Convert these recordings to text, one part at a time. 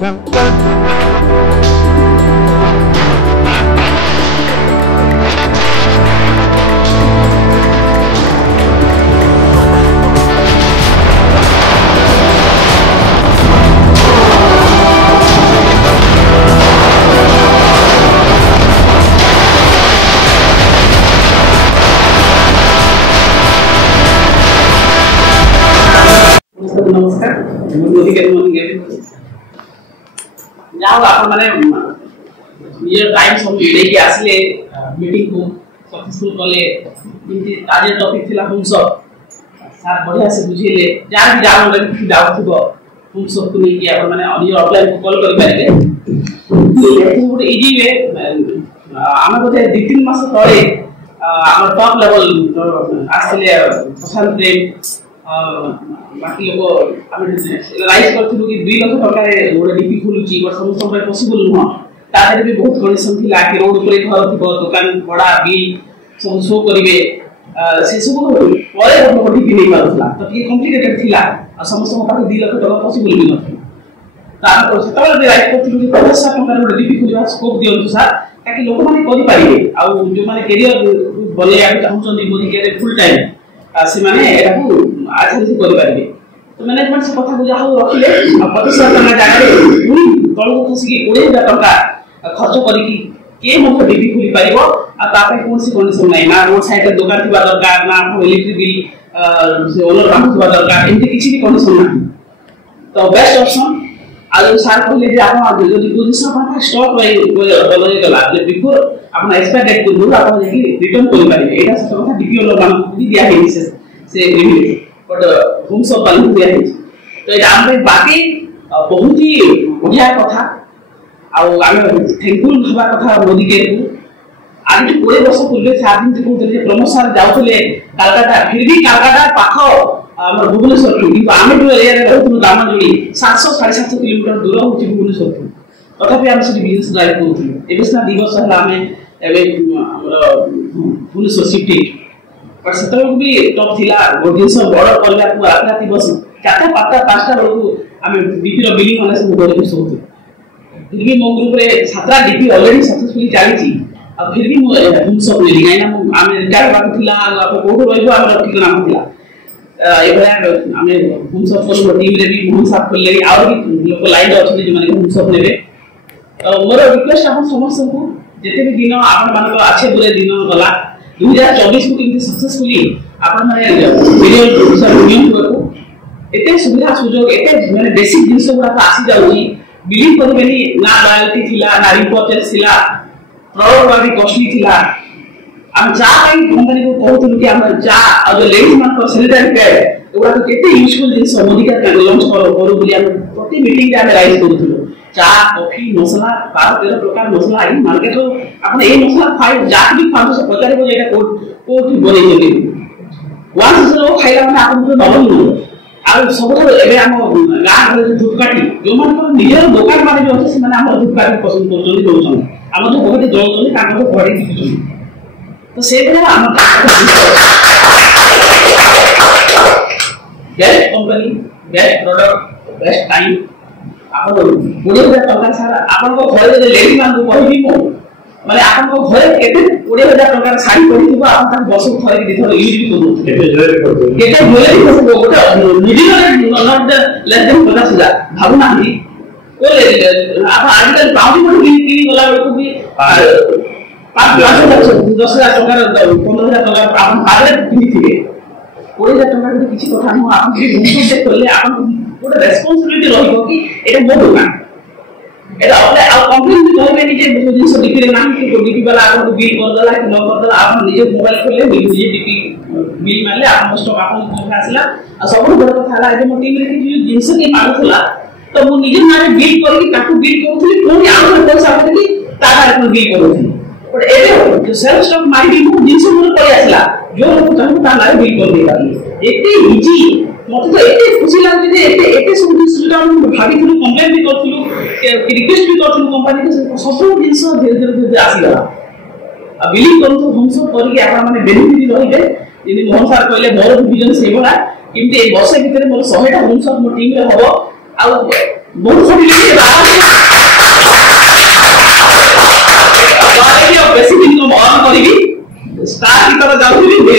नमस्कार मोदी के जाओ आप माने ये टाइम सब लेडे के आसले मीटिंग को सक्सेसफुल कले इनके ताजे टॉपिक थिला हम सब सार बढ़िया से बुझिले जान भी जाओ लगे डाउट थबो हम सब को नहीं किया माने ऑडियो ऑफलाइन को कॉल कर पारे बहुत इजी वे आमे बोले 2-3 मास तळे आम टॉप लेवल आसले प्रशांत प्रेम बाकी लोग आम राइज करूँ कि 2 लाख टकर गोटे डीपी खोलुची समस्त पॉसिबल नुह तादेह भी बहुत कंडीशन थिला कि रोड पर घर थी दुकान भड़ा बिल सब शो करेंगे से सब पर डीपी नहीं पारा तो ये कम्प्लिकेटेड थिला समस्त पाखे 2 लाख टका पॉसिबल भी ना से राइज करूँ कि 50,000 टकर गोटे डीपी खोल स्कोप दिंतु सार ताकि लोक मैंने करेंगे जो मैंने कैरियर बनवा चाहते मोदी के फुल टाइम से मैंने आसानी से करेंगे तो मैनेजमेंट से कथा जहाँ रखिले 50,000 टका जगह पूरी तलू खसिक 20,000 टका खर्च करके डीपी खोली पार कौन सी कंडीशन ना ना रोड साइड दुकान थी दरकार ना इलेक्ट्रिक बिल से ओनर बांधुवा दरकार एमती किसी भी कंडीशन ना तो बेस्ट ऑप्शन आज सार कहले आप पोजिशन स्टॉक गला बिफोर आप एक्सपायर डेट पूर्व आप रिटर्न कर कथा डीपीओ मान दिया से बट होम सब वाले दिया तो ये बाकी बहुत ही बढ़िया कथा आम थैंकफुल हवा कथा मोदी के आज 20 वर्ष पूर्व से आदमी कहते प्रमोद सार जाते कालकाटा फिर भी कालकाटा पाख भुवनेश्वर आम जो एरिया रोलु दामनजोड़ी 700-750 किलोमीटर दूर हूँ भुवनेश्वर तथापि आम से बिजनेस ड्राइव करूँ एवं सीना 2 वर्ष है आम भुवनेश्वर शिफ्टिंग बट से भी टप थिला जिन बड़ परिवार को राति बस 4टा-5टा बेलू आम डीपी बिलिंग मैंने सब घर शोधु फिर भी मो ग्रुप 7टा डीपी अलरेडी सक्सेसफुली चली फिर भी मुझे नहीं कहीं आम रिटायर होगा कौट रही ठिकाना ना आम होम सब कलु टीम रे भी मोहन साहब खोल आउ भी लोक लाइन अच्छा जो मैंने होम सब ने मोर रिक्वेस्ट आप समस्त को जिते भी दिन आप आछे बुरे दिन गला 2024 को किंतु सक्सेसफुली आपण माने वीडियो प्रोड्यूसर यूनियन को एते सुविधा सुजोग एते माने बेसिक जिंस गुडा आसी जाउची बिलिंग करबेनी ना रॉयल्टी थिला ना रिपोर्टेज थिला प्रोडक्ट वाली कॉस्टली थिला हम चा कहीं कंपनी को कहतु कि हम चा जो लेडीज मान को सैनिटरी पैड एगुडा तो केते यूजफुल जिंस मोदी का लॉन्च करू बोली हम प्रति मीटिंग रे हम राइज करथुलो चा कॉफी मसला 12-13 प्रकार मसला आई मार्केट रो आपण ए मसला खाइ जाक भी खाउ से पचारे को एटा कोठी बनै जेली वांस से लोग खाइला माने आपण को नबल आ सब एबे हम गां रे धूपकाठी जो मन को निजर दुकान माने जो से माने हम धूपकाठी पसंद करछन दोछन हम जो बहुत जळछन कान को घड़ी दिछन तो से बेला हम best company best product best time आप 20,000 टका सारा आपन को घरे जे लेडी मान को कहबी मो माने आपन को घरे केते 20,000 टका साड़ी पड़ी थबो आपन तक बस घरे के दिथर यूज भी करू केते ज्वेलरी को गोटे middle not the less than 50,000 भाबु नाही ओ ले आप आजकल पाउंड में किनी गला बेलको भी 5,00,000 10,000 टका 15,000 टका आपन बारे किनी थिबे 20,000 टका के किछि कथा न आपन जे मुंह से करले आपन गोटे रेस्पॉन्सिबिलिटी रहिबो कि एटा मो दुकान एटा अपने आ कंपनी भी कहबे नि जे जिंस डीपी रे नाम कि डीपी वाला आपन को बिल कर दला कि न कर दला आपन निजे मोबाइल खोले निजे डीपी बिल मारले आपन स्टॉक आपन को आसला आ सब बड़ कथा हला जे मो टीम रे कि जिंस के मारथला तो मो निजे माने बिल करके ताकू बिल करथली कोनी आउ पैसा करके ताका रे बिल करथली बट एबे जो सेल्फ स्टॉक मारी मो जिंस मोर पय आसला जो लोग चाहू ता मारे बिल कर दे पाली एते इजी मत तो एते खुशी लागले जे एते सब सुविधा हम भाबी थलु कंप्लेन भी करथलु रिक्वेस्ट भी करथलु कंपनी के सब जिंस धीरे धीरे आसी गला आ बिलिंग करथु हम सब करके आपण माने बेनिफिट रहिबे यदि मोहन सर कहले मोर विजन से बड़ा किंतु ए वर्ष भीतर मोर 100 टा होम सब मो टीम रे हबो आ बहुत सारी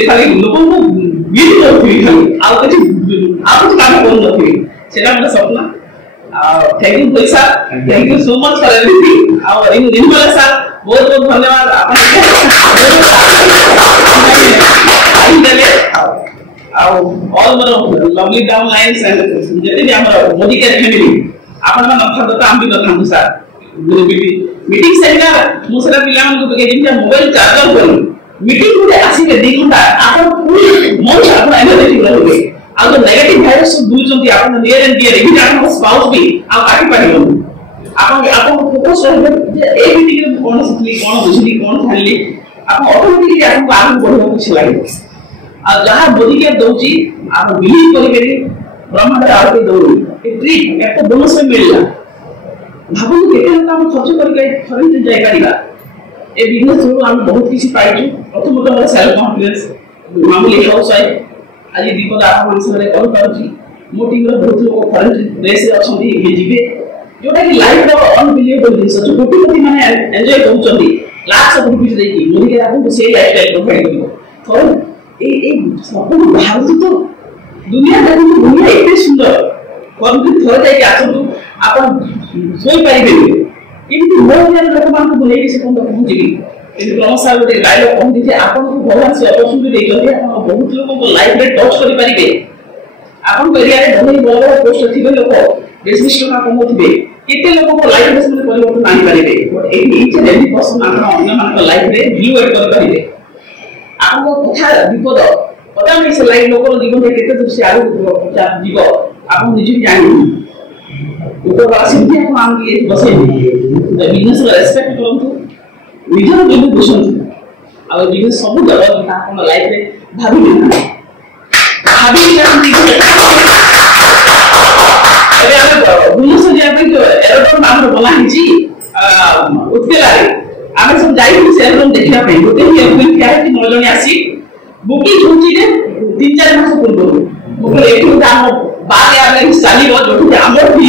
खाली लोगों को बिल करथि खाली आउ काम कोन नथि सेटा मोर सपना थैंक यू भाई sir thank you so much for everything और इन निर्मला सर बहुत बहुत धन्यवाद अपन ऑल मोर लवली डाउन लाइन्स एंड जति भी हमर मोदी के फैमिली अपन मन नथा तो हम भी नथा सर मीटिंग सेमिनार मुसरा पिला मन को के मोबाइल चार्जर कर मीटिंग गुडे आसी के 2 घंटा अपन पूरी मन अपन एनर्जेटिक रहोगे आ तो नेगेटिव वायरस बुझुंती अपन नियर एंड डियर एबी अपन स्पाउस भी आ काटी पारियो अपन फोकस रहे जे ए मीटिंग रे कोन सिखली कोन बुझली कोन जानली अपन ऑटोमेटिकली अपन आगु बढ़ो कुछ लागे आ जहां मोदी के दउची आप बिलीव करिबेनी ब्रह्मांड आउ के दउनी ए ट्रिक एक बोनस में मिलला भाबु केते लोक हम खर्च करके खरीद जाय परिबा ए बिजनेस थ्रू हम बहुत किसी पाइछु प्रथम तो सेल्फ कॉन्फिडेंस मामूली हाउस वाइफ आज दीपद आप मान सरे कॉल करछि मो टीम रो बहुत लोक फॉरेन रेस रे अछंती हे जिबे जोटा कि लाइफ रो अनबिलीवेबल दिस जो कोटी माने एन्जॉय करछंती लास्ट ऑफ रुपीस देकी मोदी के आपन से लाइफस्टाइल प्रोवाइड करिवो तो ए सब भारत तो दुनिया देखु दुनिया एते सुंदर कोन दिन थोड़ा जाय के आछंतु आपन सोई पाइबे किंतु मोर लोक मान को बुले से कोन पहुंचीबी इन प्रमोशन गोटे डायलॉग कहती जे आपन को भगवान से अपॉर्चुनिटी देइछथि आपन बहुत लोक को लाइफ रे टच करि परिबे आपन को एरिया रे बहुत बड़ बड़ पोस्ट थिबे लोक बिजनेस टका कमौथिबे केते लोक को लाइफ रे समझ परिवर्तन आनि परिबे but each and every person आपन अन्य मान को लाइफ रे व्यू एड कर परिबे आपन को कथा विपद पता नहीं से लाइफ लोक जीवन रे केते दूर से आगु जीव आपन निजे जानि ऊपर वाला सिंधी आपन आम के बसे बिजनेस रे रेस्पेक्ट करंतु निजर बिजनेस बुझंतु आ बिजनेस सब जगह आपन लाइफ रे भाबी अरे हम बिजनेस जे पे एरोड्रोम नाम बना हिची उत्केला रे आमे सब जाई से एरोड्रोम देखिया पे गोटे ही एरोड्रोम क्या है कि नौजणी आसी बुकिंग होची जे 3-4 मास पूर्व मोके एठु दाम बागे आले साली रो जोठी हमर भी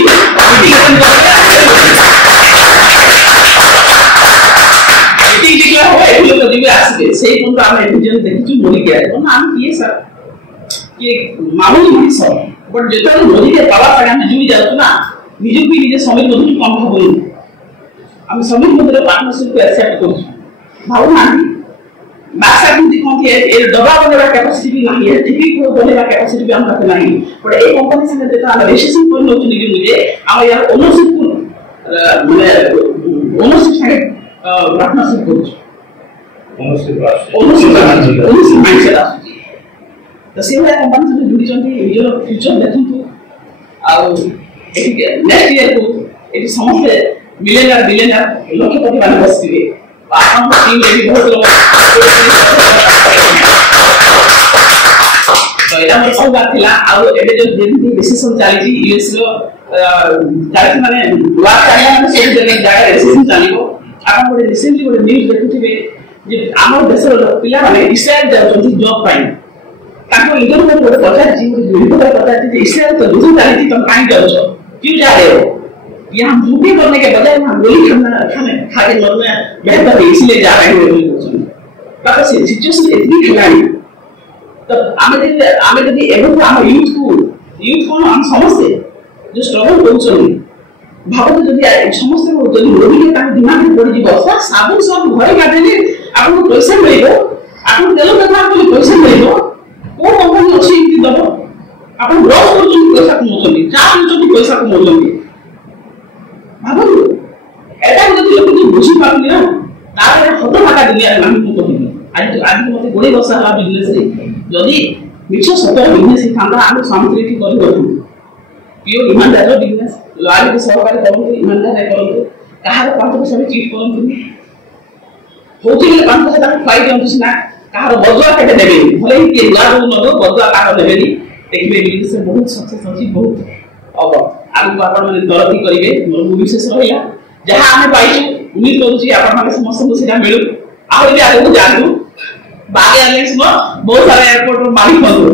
मीटिंग हो एठु तो दिबे आसी से कोन हम एठु देखिछु मोदी के तो नाम किए सर कि मामूली मनीष बट जेतन मोदी के पावर पर हम जुई जाउ ना निजु भी निजे समय मधु कम भाबो हम समय मधु पार्टनरशिप को एक्सेप्ट करू भाव नाही बासा किंती कोन ए दबा बनेवा कैपेसिटी भी नाही है ठीक को बनेवा कैपेसिटी भी हम रख नाही बट ए कंपनी संगे जेता हम रेजिस्ट्रेशन कर नो निजे मुझे हम यार ओनरशिप माने ओनरशिप संगे पार्टनरशिप करू ओनरशिप माइंडसेट आसी तो से वाला कंपनी संगे जुड़ी जंती निजर फ्यूचर देखंतु आ नेक्स्ट ईयर को ए समस्त मिलियनर बिलियनर लक्षपति मान बसथिबे आपन टीम रे भी बहुत लोग तो एटा मोर सब बात थिला आ एबे जो जेंती डिसीजन चली जी यूएस रो जाति माने दुआ चाहे माने से जगह जागा डिसीजन चलीबो आपन गोटे रिसेंटली गोटे न्यूज़ देखुथिबे जे हमर देश रो पिला माने इस्राएल जाउछंती जॉब पाइन ताको इंटरव्यू में गोटे पचार जी गोटे पचार जी इस्राएल तो दूसरी चली तुम काहे जाउछ क्यों जा रहे हो यहाँ झूठे करने के बजाय हम गोली खाने खाके मरना बेहतर है इसलिए जा रहे हैं ताकि सिचुएशन इतनी खिलाड़ी तो आमे जदी एवं हम यूथ को हम समझते जो स्ट्रगल करछन भाबो जदी समझते हो जदी रोगी के ताके दिमाग में पड़ी जीव सर साबुन सब घरे काटेले आपन पैसा मिलिबो आपन तेल व्यवहार करले पैसा मिलिबो को कंपनी अछि इति दबो आपन ग्रोथ करछन पैसा कमौछन जा करछन पैसा कमौछन भाबो एटा जदी लोक जे बुझी पाबली ना तारे हत भागा दुनिया रे हम को कहबी आज मते गोडे बसा हला बिजनेस रे जदी मिछ सतर बिजनेस थांदा हम सामग्री की कर दथु पियो ईमानदार बिजनेस लॉयल के सहकारी करन ईमानदार रे करन कहार 5% चीट करन होची ले 5% फाइट होन ना कहार बदला केते देबे भले के लाभ न दो बदला कहार देबेनी देखबे बिजनेस से बहुत सक्सेस अछि बहुत अब आगु आपण माने तरक्की करिवे मोर विशेष रहिला जहां हमें पाइछु उम्मीद करू छी आपण माने समस्त को सेटा मिलु आउ भी आगु जानू बागे अलेक्स बहुत सारे एयरपोर्ट मालिक बंधु